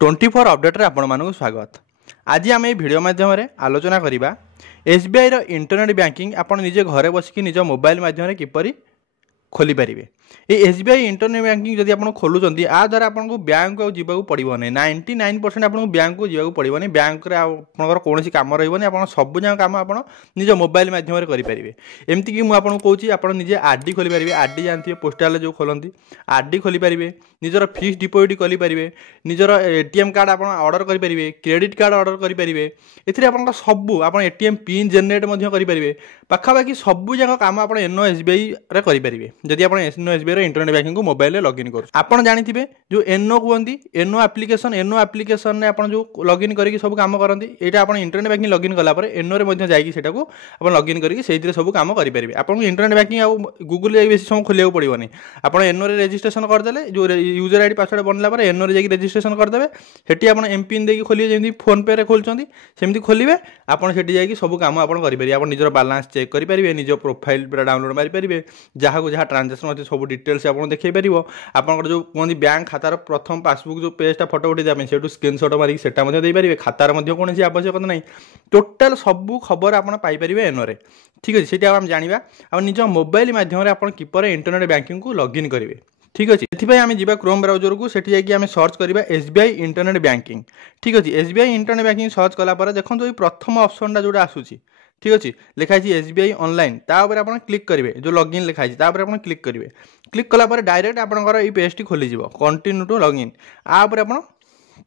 24 update आपण मानक स्वागत। आज आम भिडियो माध्यम आलोचना करवा एसबीआई इंटरनेट बैंकिंग आपण निजे घरे बसिक निज मोबाइल माध्यम किपरि खोली पारे। ये एसबीआई इंटरनेट बैंकिंग जब आप खोलुंट आ द्वारा आपको बैंक को जीवाक पड़ो नहीं 99% आपको बैंक को जीवाक पड़ो नहीं। बैंक कौन कम रही आप सब जगह कम आप निज मोबाइल मध्यम करेंगे। एमती कि मुझे कहूँ आप निजे आरडी खोली पारे। आरडी जानते हैं पोस्टाल जो खोलती आरडी खोली पारे, निजर फिक्स डिपोजिट करेंगे, निजर एटीएम कार्ड आप ऑर्डर करेंगे, क्रेडिट कार्ड ऑर्डर करेंगे। एथिरे आपन सबू आप एटीएम पिन जेनेरेट करेंगे। पाखापाखि सबू जगह कम आप एनो एसबीआई रे करेंगे जदि आप एनो एसबीआई इंटरनेट बैंकिंग को मोबाइल में लॉगिन कर। आपन जानिथिबे जो एनो कहती एनो एप्लिकेशन ने आपन जो लॉगिन करके सब काम करती एटा आपन इंटरनेट बैंकिंग लॉगिन कला पर एनो रे मध्ये जाईकी सेटा को आपन लॉगिन करके सेइथिरे सब काम करि परिबे। आपन इंटरनेट बैंकिंग आ गूगल रे बेसी समय खोलियो पड़िबो नहीं। आपन एनो रे रजिस्ट्रेशन कर देले जो यूजर आईडी पासवर्ड बनला पर एनो रे जाईकी रजिस्ट्रेशन कर देबे। सेठी आपन एम पिन देकी खोलिए जेमि फोन पे रे खोलचंदी सेमि खोलिबे। आपन सेठी जाईकी सब काम आपन करि परिबे। आपन निजर बैलेंस चेक करि परिबे, निज प्रोफाइल पूरा डाउनलोड मारि परिबे, जहा को जहा ट्रांजैक्शन अछि सब डिटेल्स आपन देखै परिबो। आपन जो कहते बैंक खातार प्रथम पासबुक जो पेजटा फोटो उठाई से स्क्रीनशॉट मारिक सेटा पारे। खातार कौन आवश्यकता नहीं। टोटाल सबू खबर आप पाइपर एनोरे। ठीक अच्छे से आम जाना आ निज मोबाइल मध्यम आप किपर इंटरनेट बैंकिंग को लॉगिन करेंगे। ठीक अच्छे से आम जा क्रोम ब्राउजर को सेठी जाकि आम सर्च करवा एसबीआई इंटरनेट बैंकिंग। ठीक अच्छे एसबीआई इंटरनेट बैंकिंग सर्च कलापर देखो ये प्रथम ऑप्शनटा जोटा आसूसी। ठीक अच्छे लिखाई एसबीआई ऑनलाइन तापर आप क्लिक करेंगे जो लॉगिन लिखाई तापर आप क्लिक करेंगे। क्लिक कलापर डायरेक्ट आपंकर ये पेजटी खोल कंटिन्यू टू लॉगिन आप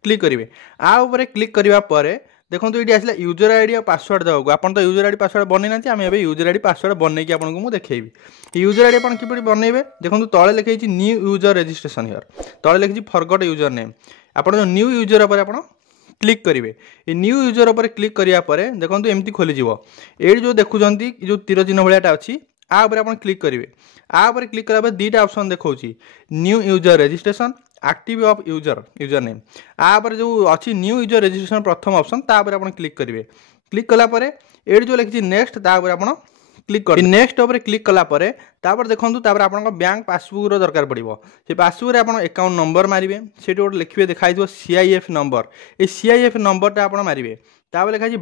क्लिक करेंगे। आउे क्लिक करने देखो ये आसला यूजर आईडी और पासवर्ड देवाक। आप तो यूजर आईडी पासवर्ड बनई ना आम ए यूजर आईडी पासवर्ड बनई कि आपको देखेबी। यूजर आईडी आप किपरि बनइबे देखो तले लिखी न्यू यूजर रजिस्ट्रेशन हियर तले लिखी फॉरगॉट यूजर नेम। आप न्यू यूजर पर आप क्लिक करेंगे। ये न्यू यूजर पर क्लिक करापर देखो एमती खोलीज ये जो देखुं जो तीर चिन्ह भायाटा अच्छी आपर आप क्लिक करेंगे। आपर क्लिक कला दुईटा ऑप्शन देखा new user registration active of user name. आपर जो अच्छी न्यू यूजर रजिस्ट्रेशन प्रथम ऑप्शन तापर आप क्लिक करेंगे। क्लिक कलापर ये जो लिखी नेक्स्ट तापर आप क्लिक कर नेक्स्ट उपर क्लिक कलापर तापर देखो तापर आप बैंक पासबुक दरकार पड़ो। से पासबुक आप अकाउंट नंबर मारे से गोटे लिखे देखा सीआईएफ नंबर। ये सीआईएफ नंबरटा आप मारे तापर लिखाई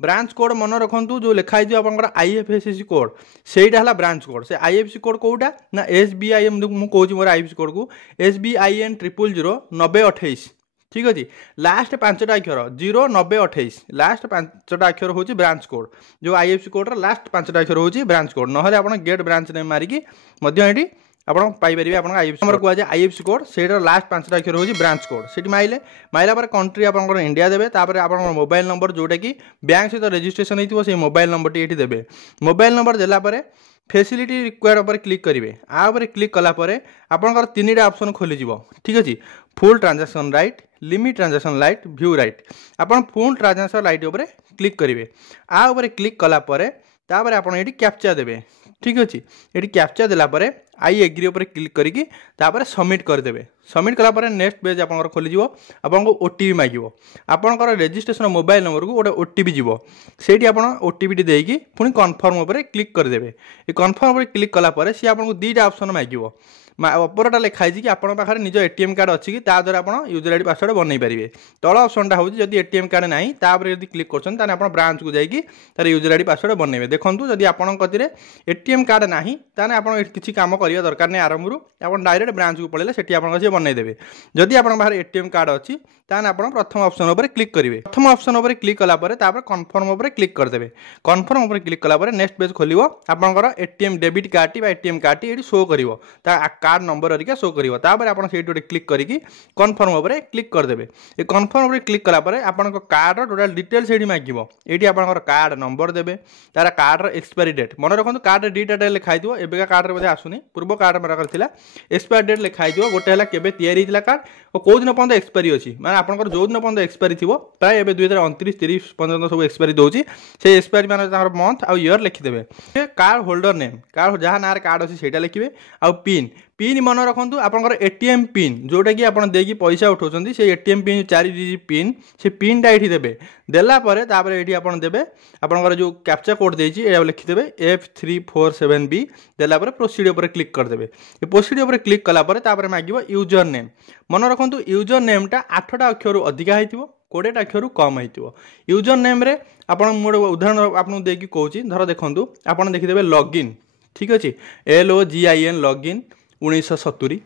ब्रांच कोड मन रखु जो लिखाई आप आईएफएससी कोड सेटा है ब्रांच कोड। से आईएफएससी कोड कौटा ना एसबीआई मुझे कहूँ मोर आईएफएससी कोड को SBIN 0009028। ठीक अच्छे लास्ट 5टा अक्षर 09028 लास्ट 5टा अक्षर हूँ ब्रांच कोड। जो आईएफएससी कोड लास्ट 5टा अक्षर हूँ ब्रांच कोड ना आप गेट ब्रांच नेम मारिकी ये आप पाइपर आप नंबर कहुए आईएफएससी कोड से लास्ट 5टा अक्षर हूँ ब्रांच कोड। से माइला पर कंट्री आप इंडिया देवे। तापर आप मोबाइल नंबर जोटा कि बैंक सहित रजिस्ट्रेशन होती से मोबाइल नंबर ये देवे। मोबाइल नंबर देलापर फैसिलिटी रिक्वायर्ड पर क्लिक करेंगे। आपर क्लिक कलापर आपंकर 3टा ऑप्शन खोलीज। ठीक अच्छे full transaction right, limit transaction right, view right. आप फुल ट्रांजैक्शन राइट उपर क्लिक करेंगे। आपर क्लिक कलापर तापर आप कैप्चा देवे। ठीक अच्छे ये कैप्चा देलापर आई एग्री उपर क्लिक करके तापर सबमिट करदे। सबमिट कलापर नेक्स्ट पेज आप खोलीज। आपको ओटीपी मांग आपंकर रजिस्ट्रेशन मोबाइल नंबर को गोटे ओटीपी जीव से ओटीपी देकी पुणी कन्फर्म उपर क्लिक करदे। ये कन्फर्म उपर क्लिक कलापर सी आपको 2टा ऑप्शन मांग उपरटा लिखाई कि आपन पाखे निज एटीएम कार्ड अच्छी कि ताद्वारा आप यूजर आईडी पासवर्ड बनई पारे। तल ऑप्शनटा हूँ जब एटीएम कार्ड ना तापर जब क्लिक कर ब्रांच को जाकि तार यूजर आईडी पासवर्ड बनइबे। देखो जब आपंकर एटीएम कार्ड ना ताने आप किसी काम करने दरकार नहीं आरंभ आप डायरेक्ट ब्रांच को पड़े से बनईदेवे। जदि आप एटीएम कार्ड अच्छी ताने आप प्रथम ऑप्शन उपर क्लिक करेंगे। प्रथम ऑप्शन उपर क्लिक कलापर कन्फर्म उपर क्लिक करदे। कन्फर्म उपर क्लिक कलापर नेक्स्ट पेज खोल आपंकर ATM debit card ATM card ये शो कर कार्ड नंबर हरिका शो करिवो। तापर आपण सेठी गोटे क्लिक करिकी कन्फर्म उपर क्लिक करदेबे। ए कन्फर्म उपर क्लिक कला परे आपनक कार्ड टोटल डिटेल्स एठी मागिवो। एठी आपनकर कार्ड नंबर देबे, तार कार्ड एक्सपायरी डेट मन रखନ୍ତୁ कार्ड डेटा टे लिखाई दियो। एबेका कार्ड रे मध्ये आसुनी पूर्व कार्ड मरा करथिला एक्सपायरी डेट लिखाई दियो। गोटे हला केबे तयारी हितला कार्ड ओ को दिन पर्यंत एक्सपायरी अछि माने आपनकर जो दिन पर्यंत एक्सपायरी थिवो प्राय एबे 2029 30 पर्यंत सब एक्सपायरी दोछि। से एक्सपायरी माने तार मंथ आ ईयर लिखि देबे। कार्ड होल्डर नेम कार्ड जहा नार कार्ड अछि सेटा लिखिबे आ पिन पिन मन रखु आपंकर एटीएम पिन जोटा कि आपड़ देकी पैसा उठाउछन्ती से एटीएम पिन 4 डिजिट पिन से पिनटा ये देवे देलापर ये आप देवे आपंकर जो कैप्चा कोड देती लिखिदेवे F347B देलापर प्रोसीड उपर क्लिक करदे प्रोसीड उपर क्लिक कलापर मागिब यूजर नेम मन रखु यूजर नेमटा 8टा अक्षर अधिका हो 20टा अक्षर कम हो यूजर नेम रे आप उदाहरण आपको देकी कहूँ धर देखूँ आप देखिदेवे लॉगिन ठीक अच्छे LOGIN लॉगिन 1970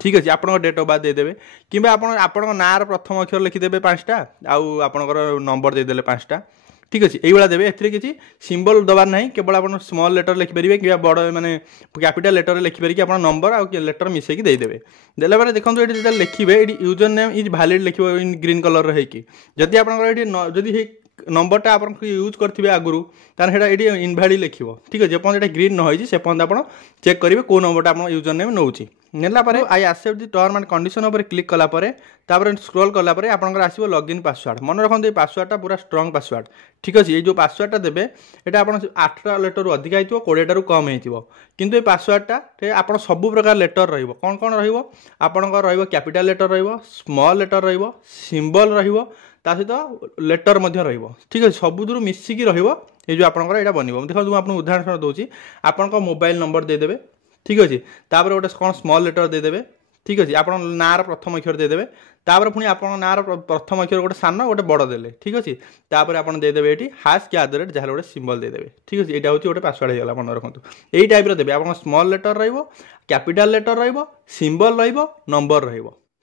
ठीक अच्छे आप डेट ऑफ बर्थ देदेवे कि आप नार प्रथम अक्षर लिखिदेवे 5टा आउ आपंकर नंबर देदेले 5टा ठीक अच्छे ये देवे एथि किसी सिंबल दबार ना केवल आप स्मॉल लेटर लिखिपारे कि बड़ माने कैपिटल लेटर लिखिपारे कि आप नंबर आउ लेटर मिसेकी देदेवे देला देखो ये लिखे ये यूजर नेम इज वैलिड लिखो इन ग्रीन कलर होगी जदि आप नंबरटा आप यूज करेंगे आगुरी तार ये इनभैलिड लिखो ठीक है जेपर्यंत ये ग्रीन न होती से पर्यंत आप चेक करेंगे कौ नंबरटा आप यूजर नेम नौ नेलापर I accept the term and condition उपर क्लिक कलापर स्क्रॉल कलापर आपंकर आसो लॉगिन पासवर्ड मन रखते ये पासवर्डटा पूरा स्ट्रंग पासवर्ड ठीक अच्छे ये जो पासवर्डटा देवे यहाँ आप 8टा लेटर अधिका हो 20टारू कम हो किंतु ये पासवर्डटा आप सब प्रकार लेटर रही कौन कौन रहा capital letter small letter symbol ता सहित लेटर ठीक है सबुद मिसिकी ये जो आपंकर यहाँ बनब देखो मुझे उदाहरण दूसरी आपंक मोबाइल नंबर देदेवे ठीक अच्छे तापर गोटे कौन स्मॉल लेटर देदेवे ठीक अच्छे आप नार प्रथम अक्षर देदेवे तापर पुणी आप नार प्रथम अक्षर गोटे सान गोटे बड़ देले ठीक अच्छे तापर आप देदेवे ये #@ जहाँ गोटे सिंबल देदेवे ठीक अच्छे यहाँ हूँ गोटे पासवर्ड होगा मन रखु यही टाइप देवे आप small letter capital letter symbol number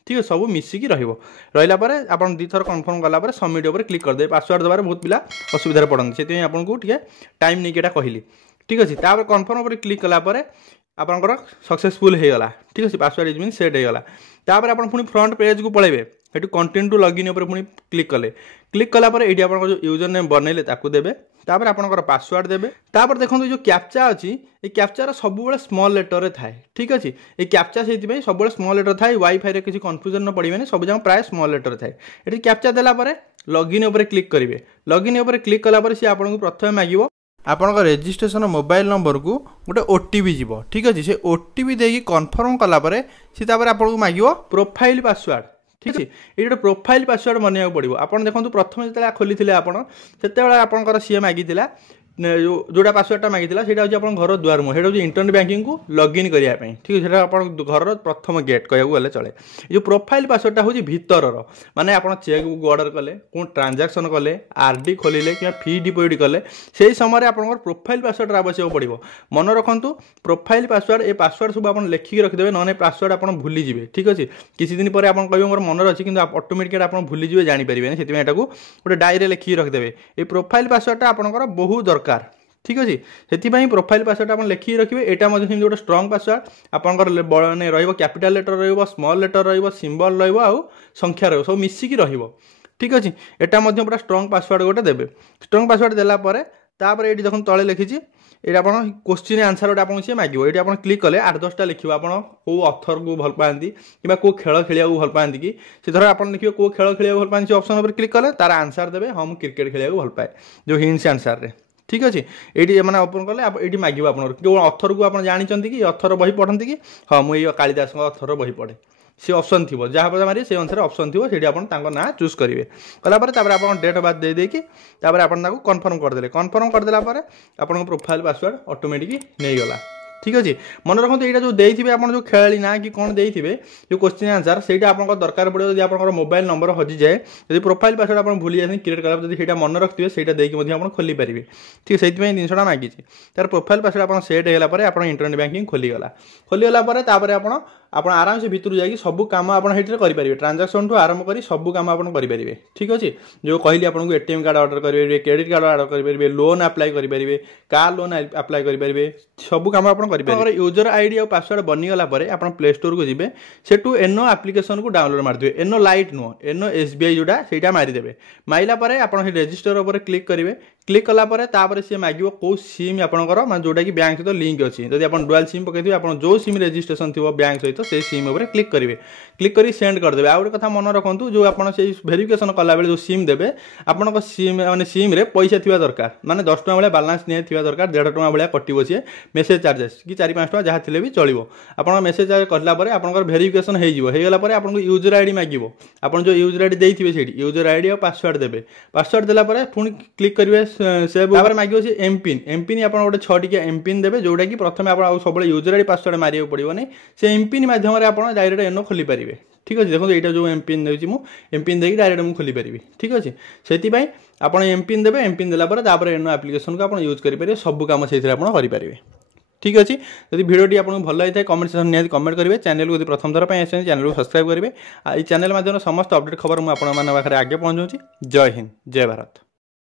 ठीक है सब मिसिकी रहा आप दुईथर कन्फर्म कलापर सबमिट उपर क्लिक करदे पासवर्ड देवार बहुत पिला असुविधा पड़ती से आपको टाइम नहीं कहली ठीक अच्छे तापर कन्फर्म उपर क्लिक कलापर आपंकर सक्सेसफुल होगा ठीक अच्छे पासवर्ड इज मीन सेट होगा तापर आप फ्रंट पेज को पलैबे ये कंटिन्यू टू लॉगिन उपर पुणी क्लिक कलापर ये आप जो यूजर नेम बनइले ताकू देबे तापर आपंकर पासवर्ड देबे तापर देखो जो कैप्चा अच्छी ये कैप्चार सब स्मॉल लेटर थाए ठीक अच्छे ये कैप्चा से सब स्मॉल लेटर थाए वाईफाई किसी कन्फ्यूजन न पड़े सब जगह प्राय स्मॉल लेटर थाए ये कैप्चा देलापर लॉगिन उपर क्लिक करेंगे लॉगिन उपर क्लिक कलापर सी आपको प्रथम मांगिब आपंक रेजिस्ट्रेशन मोबाइल नंबर को गोटे ओटीपी जीव ठीक अच्छे से ओटीपी देकी कन्फर्म कलापर सी आपको मांगिब प्रोफाइल पासवर्ड ठीक है ये गोटे प्रोफाइल पासवर्ड बनवाक पड़ो आप देखो प्रथम जो खोली आपते आपंकर सी मागी जोटा पासवर्डटा मागिला से हूँ घर द्वार मुँह से इंटरनेट बैंकिंग को लॉगिन करने ठीक है आप घर प्रथम गेट कहूँ गले चले जो प्रोफाइल पासवर्डटा हूँ भीतर माने आप चेक बुक ऑर्डर कले कौन ट्रांजैक्शन कले आरडी खोलिले कि फी डिपोजिट कले से समय आप प्रोफाइल पासवर्ड आवश्यक पड़ो मन रखु प्रोफाइल पासवर्ड ये पासवर्ड सब आप लिखिक रखिदेवे ना पासवर्ड आप भूलीजे ठीक अच्छे किसी दिन पर आप कहे मोर मन अच्छी कि ऑटोमेटिक आप भूलीजे जानीपारे से गोटे डायरी लिखिक रखिदेवे ये प्रोफाइल पासवर्डटा आपंकर बहुत दरकार ठीक अच्छे से प्रोफाइल पासवर्ड आप लिखिक रखिए यहाँ गोटे स्ट्रंग पासवर्ड आपंकर माने capital letter small letter symbol आउ संख्या सब मिसिकी ठीक अच्छे यहाँ पूरा स्ट्रंग पासवर्ड गोटे देवे स्ट्रंग पासवर्ड देलापर तापर ये देखो तले लिखी ये आप क्वेश्चन आंसर गोटे आपको सी मांग ये आप क्लिक कले 8-10टा लिखे आप कौ अथर को भल पाती कि कौ खेल खेलिया भल पाती कि से धर आप लिखे कौ खेल खेलिया भल पाती ऑप्शन पर क्लिक कले तार आंसर देवे हाँ मुझे क्रिकेट खेलिया भल पाए जो हिंट्स आंसर रे ठीक अच्छे ये मैंने ओपन कले ये मांग आप अथर को आप जानते कि अथर बही पढ़ती कि हाँ मुझे कालिदास अथर बही पढ़े सी ऑप्शन थी जहाँ पर मारे से अनुसार ऑप्शन थी से आप ना चूज करेंगे कलापर आप डेट ऑफ बर्थ दे देकी आप कन्फर्म करदे कन्फर्म करदेला आप प्रोफाइल पासवर्ड ऑटोमेटिक नहीं गला ठीक अच्छे मन रखते यहाँ जो देते आप जो खेलाड़ी ना कि कौन देते जो क्वेश्चन आंसर से आप दरकार पड़े जब आप मोबाइल नंबर हजि जाए जब प्रोफाइल पासवर्ड आप भूली जाए क्रिएट कला जब मन रखिए से आप खोली पारे ठीक है से जिनसा मांगी तार प्रोफाइल पासवर्ड आप सेट होगापर आप इंटरनेट बैंकिंग खोलीगला आप आराम से भितर जाकि सब कम आप करेंगे ट्रांजैक्शन ठूँ आरंभ कर सब कम आप करेंगे ठीक अच्छे जो कहली आपको एटीएम कार्ड ऑर्डर करेंगे क्रेडिट कार्ड ऑर्डर करेंगे लोन अप्लाई करेंगे कार लोन अप्लाई करेंगे सब कम आप यूजर आईडी और पासवर्ड बनीगला आप प्ले स्टोर को जी सेठू एनो एप्लिकेशन को डाउनलोड मारदे एनो लाइट नुह एनो SBI जोटा से मारिदेवे मारिला आप रेजिस्टर उपर क्लिक करेंगे क्लिक कलापर तापर सी मांगो कौ सिम आपंकर मैं जोटा कि बैंक सहित लिंक अच्छी जब आप डुआल सिम पकड़े आप जो सिम रेजिस्ट्रेशन थी बैंक सहित से सिम उपर क्लिक करेंगे क्लिक कर सेंड करदे आउ गोटे कथा मन रखु जो आप भेरिफिकेसन कला बेले जो सिम देवे आपंक सिम मैंने सिम्रे पैसा थी दरकार माने 10 टଙ୍କା भाया बालांस नहीं थी दरकार 1.5 टଙ୍କା भाया कटो सी मेसेज चार्जेस कि 4-5 टଙ୍କା जहाँ थे भी चलो आप मेसेज चार्ज कलापर आप भेरिफिकेसन होगला आपको यूजर आईडी मांगो आप जो यूजर आईडी देते से यूजर आईडी और पासवर्ड देवे पासवर्ड देलापर पुणी क्लिक करेंगे सेव मांगो सी एमपिन आप गोटे 6 टिकिया एमपिन देवे जोटा कि प्रथम आप सब यूजर आईडी पासवर्ड मारिया पड़ोनी से एमपिन मध्यम आप डायरेक्ट एनो खोली पारे ठीक अच्छे देखो यहाँ जो एमपिन देती मुझे एमपिन देकी डायरेक्ट मुझे खोली पारि ठीक अच्छे से आप एमपिन देवे एमपिन देलापर एनो आप्लिकेसन को आप यूज करेंगे सब कम से करेंगे ठीक अच्छे यदि भिडियोटी आपको भल लगी कमेंट सेक्शन निहाती कमेंट करेंगे चैनल को प्रथम थर पर आसे चैनल को सब्सक्राइब करेंगे चैनल माध्यम समस्त अपडेट खबर मुझे आगे पहुँचाऊँगी जय हिंद जय भारत।